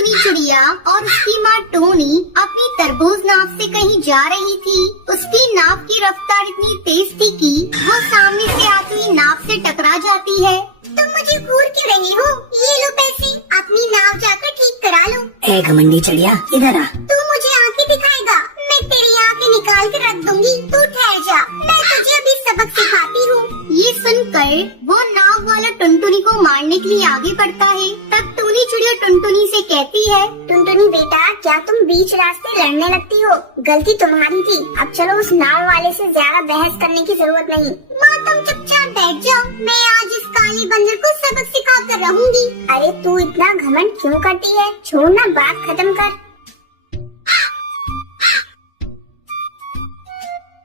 टुनटुनी चिड़िया और उसकी माँ टोनी अपनी तरबूज नाव से कहीं जा रही थी। उसकी नाव की रफ्तार इतनी तेज थी कि वो सामने से आती हुई नाव से टकरा जाती है। तुम मुझे घूर क्यों रही हो? ये लो पैसे, अपनी नाव जाकर ठीक करा लो। ए घमंडी चिड़िया, इधर आ। तू मुझे आंखें दिखाएगा, मैं तेरी आंखें निकाल के रख दूंगी। तू ठहर जा, मैं तुझे अभी सबक सिखाती हूँ। ये सुनकर वो नाव वाला टुनटुनी को मारने के लिए आगे बढ़ता है। तब टूनी चिड़िया टुनटुनी से कहती है, टुनटुनी बेटा, क्या तुम बीच रास्ते लड़ने लगती हो? गलती तुम्हारी थी। अब चलो, उस नाव वाले से ज्यादा बहस करने की जरूरत नहीं। माँ तुम चुपचाप बैठ जाओ, मैं आज इस काले बंदर को सबक सिखा कर रहूंगी। अरे तू इतना घमंड क्यों करती है? छोड़ ना, बात खत्म कर।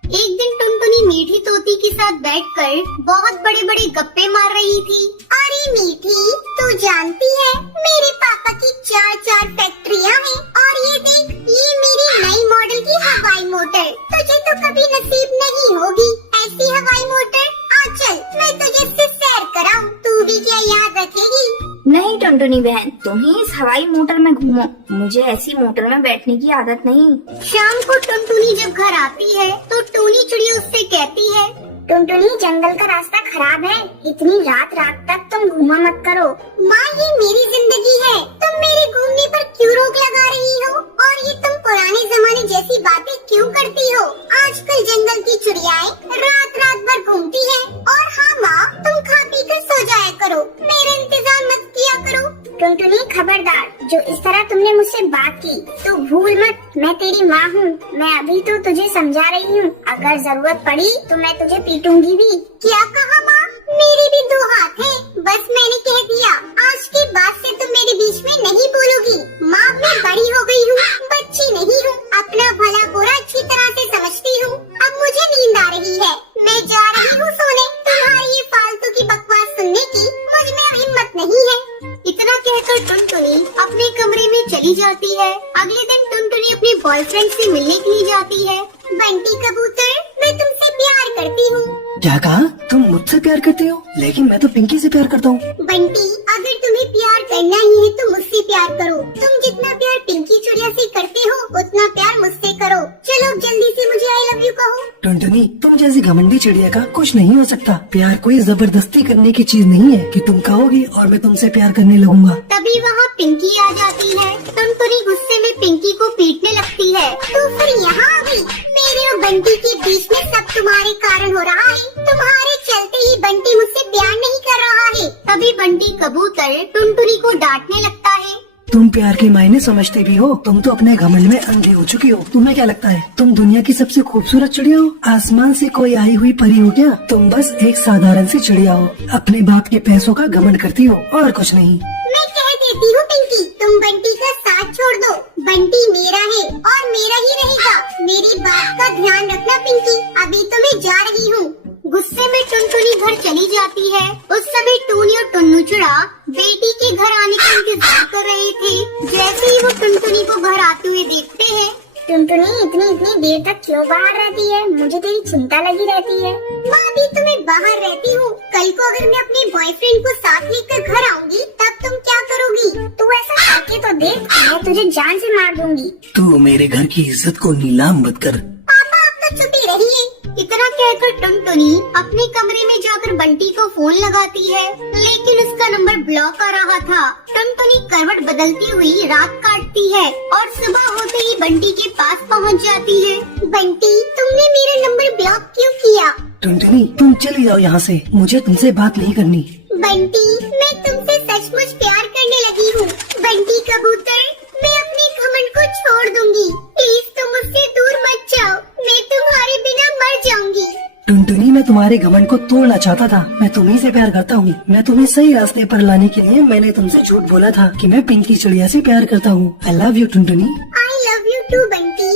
एक दिन टुनटुनी मीठी तोती के साथ बैठकर बहुत बड़े बड़े गप्पे मार रही थी। अरे मीठी, तू जानती है मेरे पापा की 4 फैक्ट्रियाँ हैं और ये देख, ये मेरी नई मॉडल की हवाई मोटर। तुझे तो कभी नसीब नहीं होगी ऐसी हवाई मोटर। आ चल, मैं तुझे इससे सैर कराऊं, तू भी क्या याद रखेगी? नहीं टुनटुनी बहन, तुम ही इस हवाई मोटर में घूमो, मुझे ऐसी मोटर में बैठने की आदत नहीं। शाम को टुनटुनी जब घर आती है तो टूनी चिड़िया उससे कहती है, टुनटुनी, जंगल का रास्ता खराब है, इतनी रात तक तुम घूमा मत करो। माँ ये मेरी जिंदगी है, तुम मेरे घूमने पर क्यों रोक लगा रही हो? और ये तुम पुराने जमाने जैसी बातें क्यों करती हो? आजकल जंगल की चिड़ियाएं रात भर घूमती हैं। और हाँ माँ, तुम खा पी कर सो जाया करो, मेरा इंतजार मत किया करो। टुनटुनी खबरदार, जो इस तरह तुमने मुझसे बात की तो भूल मत, मैं तेरी माँ हूँ। मैं अभी तो तुझे समझा रही हूँ, अगर जरूरत पड़ी तो मैं तुझे पीटूंगी भी। क्या कहा माँ? मेरे भी 2 हाथ हैं, बस मैंने कह दिया। आज के बाद से तुम मेरे बीच में नहीं बोलोगी। माँ मैं बड़ी हो गई हूँ, बच्ची नहीं हूँ। अपना भला बुरा अच्छी तरह से समझती हूँ। अब मुझे नींद आ रही है, मैं जा रही हूँ सोने। तुम्हारी ये फालतू की बकवास सुनने की मुझ में अब हिम्मत नहीं है। इतना कहकर टुनटुनी अपने कमरे में चली जाती है। अगले दिन टुनटुनी अपने बॉयफ्रेंड से मिलने के लिए जाती है। बंटी कबूतर, मैं तुमसे प्यार करती हूँ। क्या कहा? तुम मुझसे प्यार करती हो? लेकिन मैं तो पिंकी से प्यार करता हूँ। बंटी, अगर तुम्हें प्यार करना ही है तो मुझसे प्यार करो। तुम जितना प्यार पिंकी चिड़िया से करते हो उतना प्यार मुझसे करो। चलो जल्दी से मुझे आई लव यू कहो। टुनटुनी, तुम जैसी घमंडी चिड़िया का कुछ नहीं हो सकता। प्यार कोई जबरदस्ती करने की चीज नहीं है कि तुम कहोगी और मैं तुमसे प्यार करने लगूंगा। तभी वहाँ पिंकी आ जाती है। टुनटुनी गुस्से में पिंकी को पीटने लगती है। तो फिर यहाँ आ गई। मेरे और बंटी के बीच में सब तुम्हारे कारण हो रहा है। तुम्हारे चलते ही बंटी मुझसे प्यार नहीं कर रहा है। तभी बंटी कबूतर टुनटुनी को डांटने लगता है। तुम प्यार के मायने समझते भी हो? तुम तो अपने घमंड में अंधे हो चुकी हो। तुम्हें क्या लगता है तुम दुनिया की सबसे खूबसूरत चिड़िया हो? आसमान से कोई आई हुई परी हो क्या? तुम बस एक साधारण सी चिड़िया हो, अपने बाप के पैसों का घमंड करती हो और कुछ नहीं। मैं कह देती हूँ पिंकी, तुम बंटी का साथ छोड़ दो। बंटी मेरा है और मेरा ही रहेगा। मेरी बात का ध्यान रखना पिंकी। अभी तो मैं जा रही हूँ। गुस्से में टुनटुनी घर चली जाती है। उस समय टूनी और टुन्नू चिड़ा बेटी के घर आने का इंतजार कर रहे थे। जैसे ही वो टुनटुनी को घर आते हुए देखते हैं, टुनटुनी इतनी देर तक क्यों बाहर रहती है? मुझे तेरी चिंता लगी रहती है। माँ भी तो मैं बाहर रहती हूँ। कल को अगर मैं अपने बॉयफ्रेंड को साथ लेकर घर आऊंगी तब तुम क्या करोगी? तू ऐसा करके तो देख, मैं तुझे जान से मार दूंगी। तू मेरे घर की इज्जत को नीलाम मत कर। पापा आप तो चुप ही रहिए। इतना कहकर टुनटुनी अपने कमरे में जाकर बंटी को फोन लगाती है, लेकिन उसका नंबर ब्लॉक आ रहा था। टुनटुनी करवट बदलती हुई रात काटती है और सुबह होते ही बंटी के पास पहुंच जाती है। बंटी, तुमने मेरा नंबर ब्लॉक क्यों किया? टुनटुनी, तुम चली जाओ यहाँ से, मुझे तुमसे बात नहीं करनी। बंटी, मैं तुमसे सचमुच प्यार करने लगी हूँ। बंटी कबूतर, मैं अपने घमंड को छोड़ दूंगी। प्लीज तुम मुझसे दूर मत जाओ, मैं तुम्हारे बिना मर जाऊंगी। टुनटुनी, मैं तुम्हारे घमंड को तोड़ना चाहता था। मैं तुम्ही से प्यार करता हूँ। मैं तुम्हें सही रास्ते पर लाने के लिए मैंने तुमसे झूठ बोला था कि मैं पिंकी चिड़िया से प्यार करता हूँ। आई love you Tuntuni. I love you too Bunty.